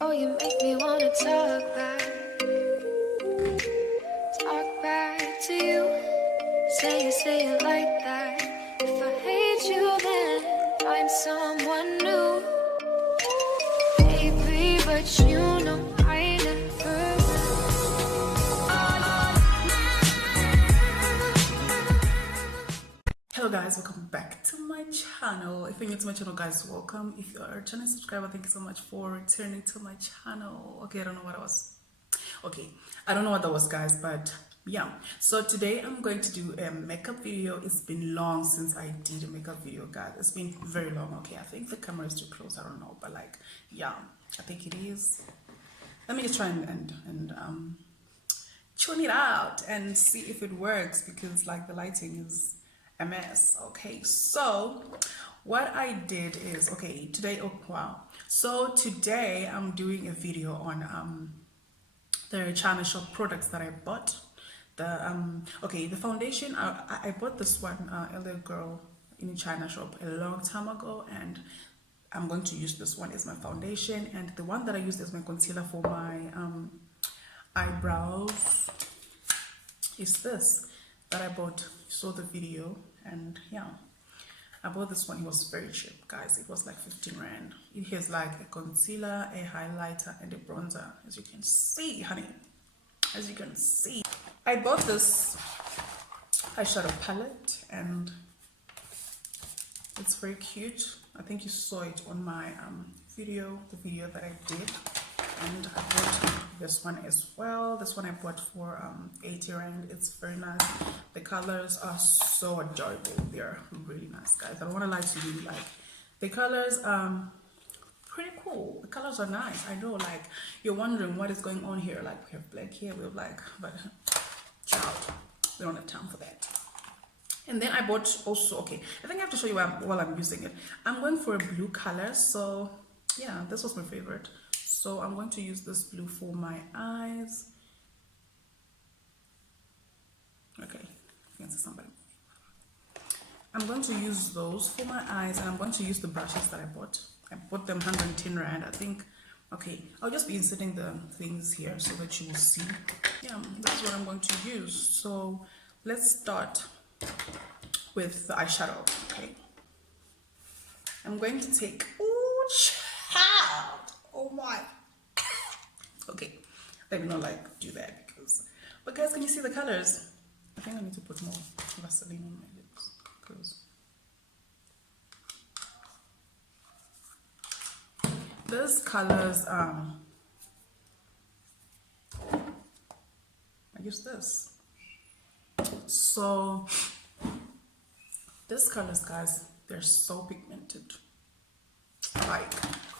Oh, you make me wanna talk back to you. Say it like that. If I hate you, then find someone new. Baby, but you know I never. Hello guys, welcome back to my channel. If you're new to my channel, guys, welcome. If you are a channel subscriber, thank you so much for returning to my channel. Okay, I don't know what that was, guys, but yeah. So today I'm going to do a makeup video. It's been long since I did a makeup video, guys. It's been very long. Okay, I think the camera is too close, I don't know, but like, yeah, I think it is. Let me just try and tune it out and see if it works, because like the lighting is a mess. Okay, so what I did is, okay, today, oh wow, so today I'm doing a video on the Chinashop products that I bought. The foundation, I bought this one, a little girl in Chinashop a long time ago, and I'm going to use this one as my foundation, and the one that I used as my concealer for my eyebrows is this that I bought. You saw the video, and yeah, I bought this one. It was very cheap, guys. It was like 15 rand. It has like a concealer, a highlighter, and a bronzer, as you can see, honey. As you can see, I bought this eyeshadow palette, and it's very cute. I think you saw it on my video, the video that I did. And I bought this one as well. This one I bought for 80 rand. It's very nice. The colors are so adorable. They're really nice, guys. I don't want to lie to you. Like, the colors pretty cool. The colors are nice. I know, like, you're wondering what is going on here. Like, we have black here, we have black, but child, we don't have time for that. And then I bought also, okay, I think I have to show you while I'm using it. I'm going for a blue color. So yeah, this was my favorite. So I'm going to use this blue for my eyes. Okay, I can see somebody. I'm going to use those for my eyes, and I'm going to use the brushes that I bought. I bought them 110 rand, I think. Okay, I'll just be inserting the things here so that you will see. Yeah, that's what I'm going to use. So let's start with the eyeshadow. Okay, I'm going to take, oh child, oh my. Okay, let me not like do that, because, but guys, can you see the colors? I think I need to put more Vaseline on my lips, because those colors, I use this. So these colors, guys, they're so pigmented. Like,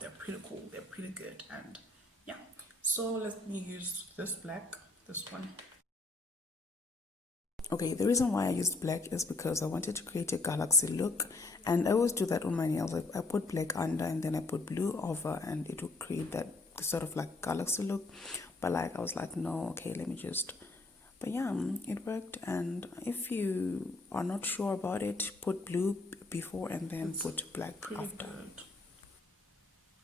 they're pretty cool, they're pretty good, and yeah. So let me use this black, this one. Okay, the reason why I used black is because I wanted to create a galaxy look, and I always do that on my nails. I put black under and then I put blue over, and it will create that sort of like galaxy look. But like, I was like, no, okay, let me just, but yeah, it worked. And if you are not sure about it, put blue before and then put black after. Good.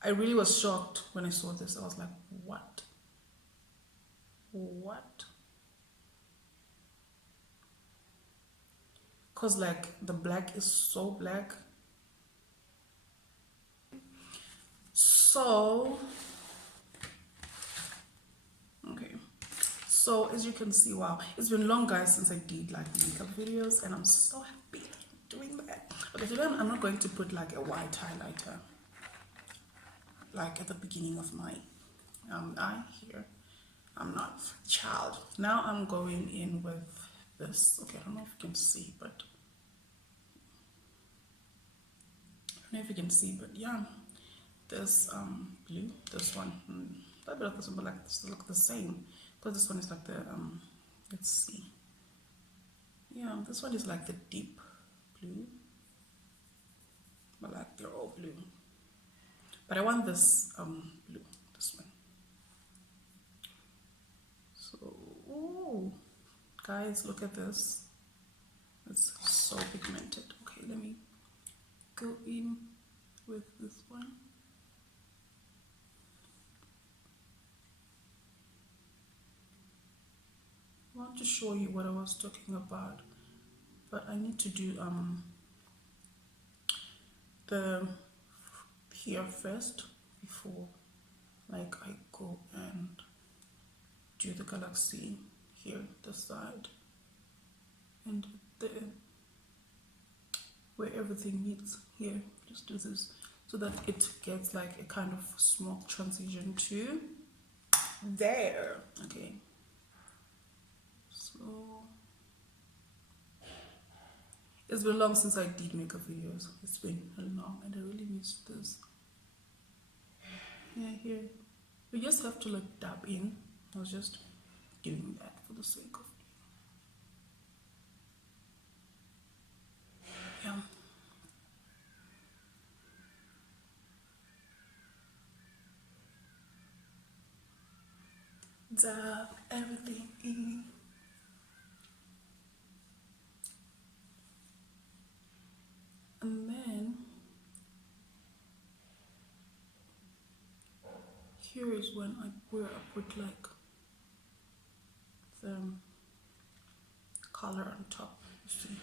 I really was shocked when I saw this. I was like, what? What? Because like the black is so black. So, okay. So as you can see, wow, it's been long, guys, since I did like makeup videos, and I'm so happy doing that. Okay, today I'm not going to put like a white highlighter like at the beginning of my eye here. I'm not, child. Now I'm going in with this. Okay, I don't know if you can see, but I don't know if you can see, but yeah, this blue, this one, a bit of this one, but like this look the same, because this one is like the let's see, yeah, this one is like the deep blue, but like they're all blue. But I want this blue, this one. So, oh, guys, look at this. It's so pigmented. Okay, let me go in with this one. to show you what I was talking about, but I need to do the here first before like I go and do the galaxy here, the side, and the where everything meets here. Just do this so that it gets like a kind of smoke transition to there. Okay, so it's been long since I did makeup videos. It's been long and I really missed this. Yeah, here we just have to like dab in. I was just doing that for the sake of yeah. Dab everything in. And then here is when where I put like the color on top, you see.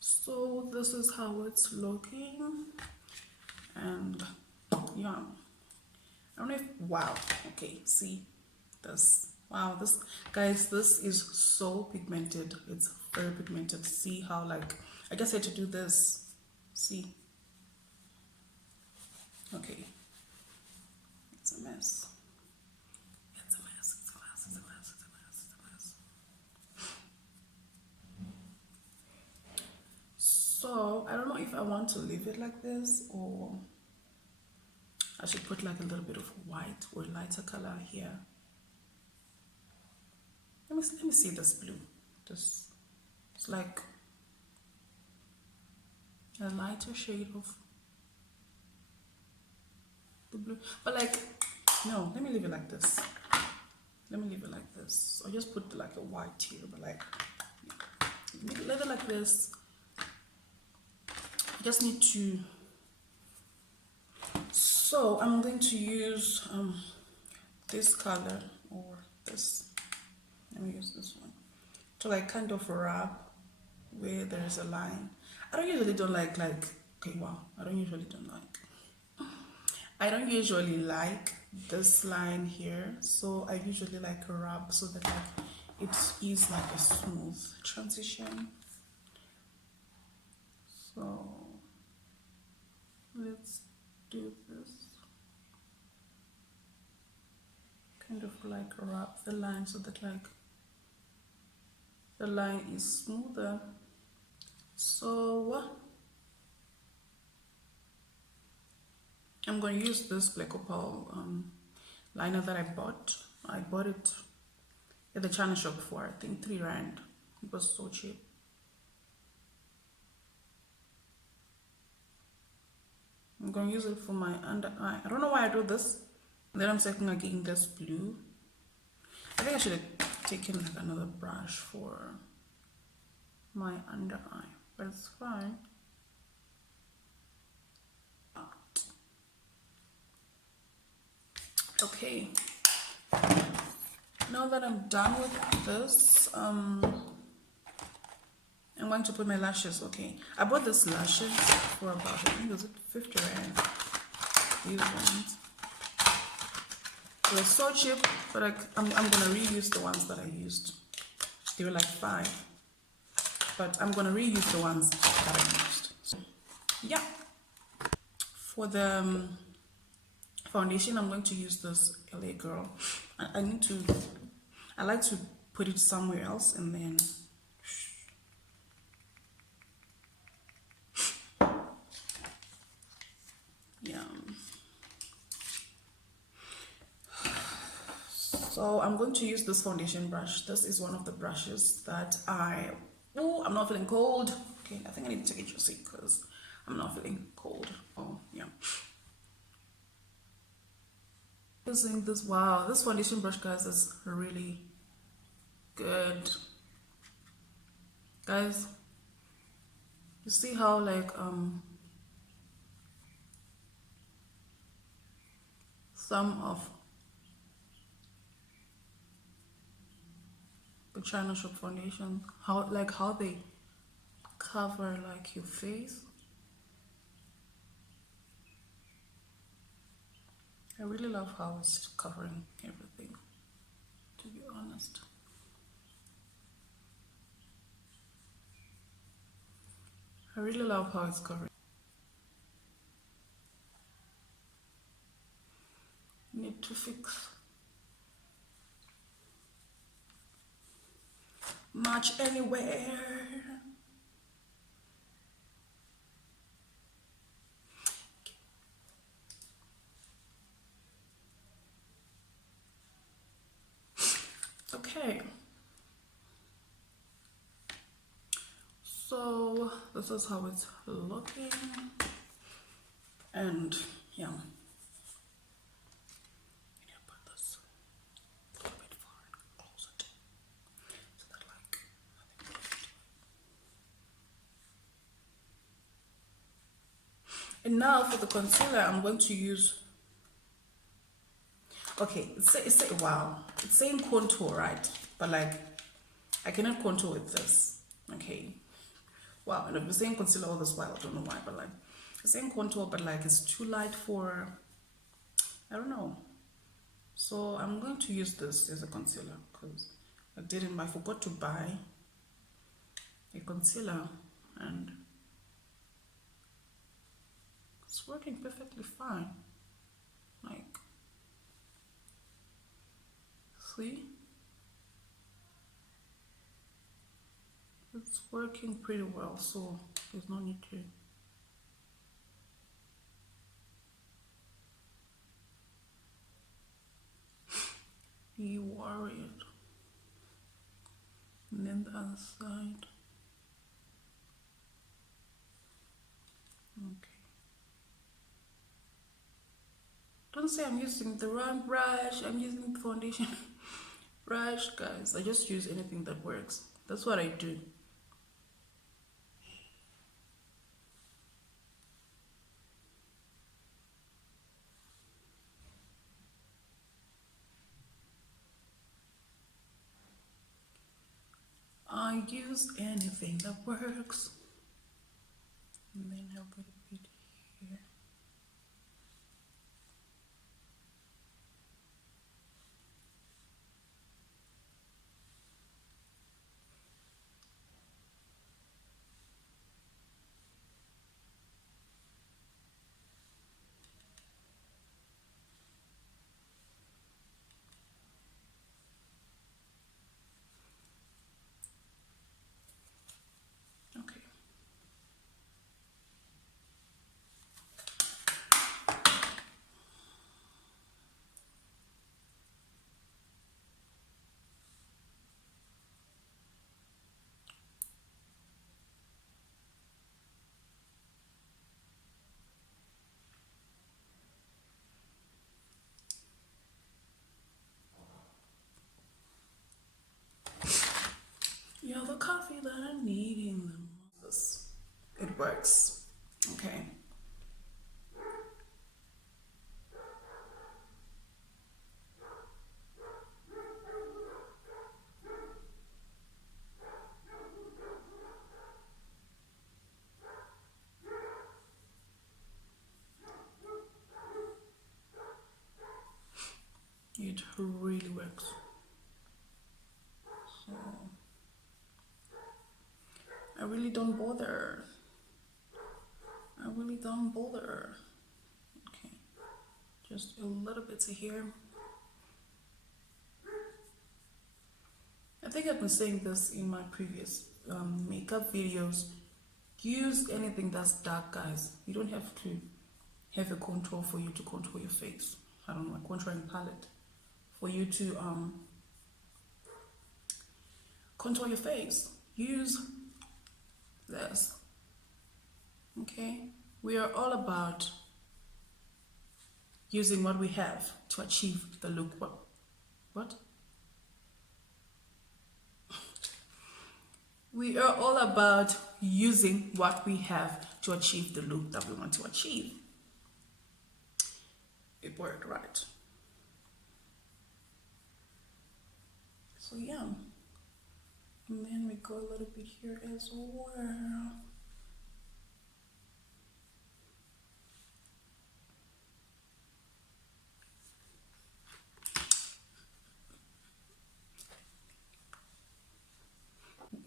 So this is how it's looking, and yeah, I don't know if, wow, okay, see this, wow, this, guys, this is so pigmented. It's very pigmented. See how like I just had to do this, see. Okay, it's a mess. It's a mess. It's a mess. It's a mess. It's a mess. It's a mess. So I don't know if I want to leave it like this or I should put like a little bit of white or lighter color here. Let me see this blue. This, it's like a lighter shade of the blue, but like, no, let me leave it like this. Let me leave it like this. I just put like a white here, but like, leave it like this. I just need to, so I'm going to use this color or this. Let me use this one to like kind of rub where there is a line. I don't usually okay, wow, I don't usually like this line here, so I usually like rub so that like it is like a smooth transition. So let's do this, kind of like rub the line so that like the line is smoother. So I'm going to use this Black Opal liner that I bought. I bought it at the Chinashop for I think 3 rand. It was so cheap. I'm going to use it for my under eye. I don't know why I do this. Then I'm taking again this blue. I think I should have taken like another brush for my under eye, but it's fine. Okay, now that I'm done with this, I'm going to put my lashes. Okay, I bought this lashes for about, I think, was it 50 rand? These ones. They're so cheap, but I'm gonna reuse the ones that I used. They were like 5, but I'm gonna reuse the ones that I used. So, yeah, for the foundation, I'm going to use this LA Girl. I like to put it somewhere else and then yeah. So I'm going to use this foundation brush. This is one of the brushes that I'm not feeling cold. Okay, I think I need to take a seat because I'm not feeling cold. Oh yeah. Using this, wow, this foundation brush, guys, is really good. Guys, you see how like some of the Chinashop foundation, how they cover like your face. I really love how it's covering everything, to be honest. I really love how it's covering. Need to fix much anywhere. Okay, so this is how it's looking, and yeah, I need to put this a little bit far and close it so that like nothing goes to it. And now for the concealer, I'm going to use. Okay, wow, it's saying contour, right? But like, I cannot contour with this. Okay, wow, and I've been saying concealer all this while. I don't know why, but like, it's saying contour, but like, it's too light for, I don't know. So I'm going to use this as a concealer because I forgot to buy a concealer, and it's working perfectly fine. Like, see, it's working pretty well, so there's no need to be worried. And then the other side. Okay, don't say I'm using the wrong brush, I'm using the foundation brush, guys. I just use anything that works. That's what I do. I use anything that works. And then I'll put a bit here. Okay. You're the coffee that I need in the most. It works. Okay. It really works. So I really don't bother. I really don't bother. Okay, just a little bit here. I think I've been saying this in my previous makeup videos. Use anything that's dark, guys. You don't have to have a contour for you to contour your face. I don't know, a contouring palette for you to contour your face. Use this. Okay, we are all about using what we have to achieve the look. What? We are all about using what we have to achieve the look that we want to achieve. It worked, right? So yeah, and then we go a little bit here as well.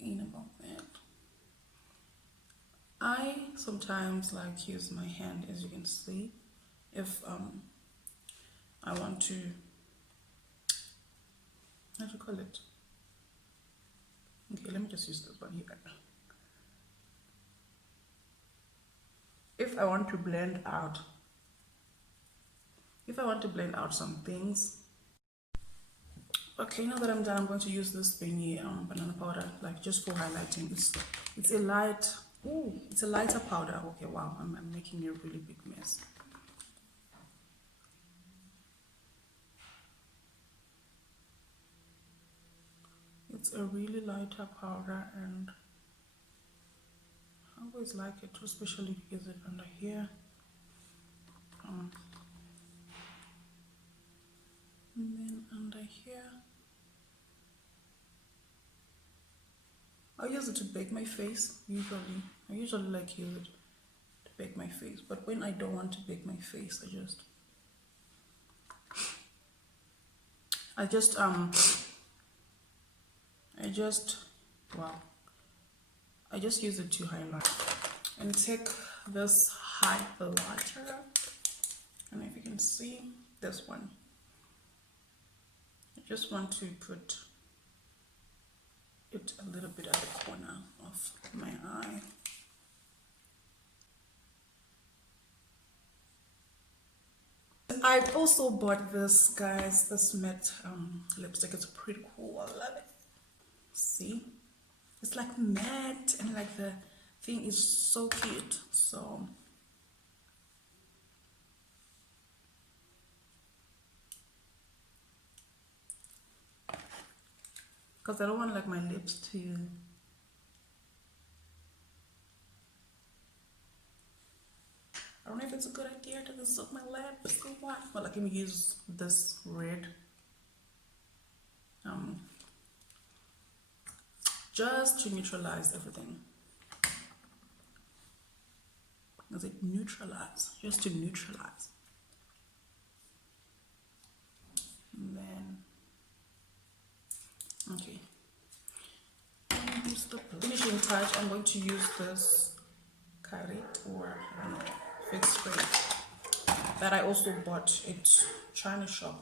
Ain't about that. I sometimes like use my hand, as you can see, if I want to, how do you call it? Okay, let me just use this one here. If I want to blend out, some things. Okay, now that I'm done, I'm going to use this BenYe banana powder, like just for highlighting. It's a light, it's a lighter powder. Okay, wow, I'm making a really big mess. It's a really lighter powder, and I always like it, especially to use it under here. And then under here, I use it to bake my face. I usually like use it to bake my face, but when I don't want to bake my face, I just use it to highlight. And take this highlighter, and if you can see this one, I just want to put it a little bit at the corner of my eye. I also bought this, guys, this matte lipstick. It's pretty cool. I love it. See, it's like matte, and like the thing is so cute. So because I don't want like my lips to, I don't know if it's a good idea to soak my lips or what, but like, let me use this red just to neutralize everything. Does it neutralize? Just to neutralize. And then, okay. And use the finishing touch. I'm going to use this carrot, or I don't know, fixed spray that I also bought at Chinashop.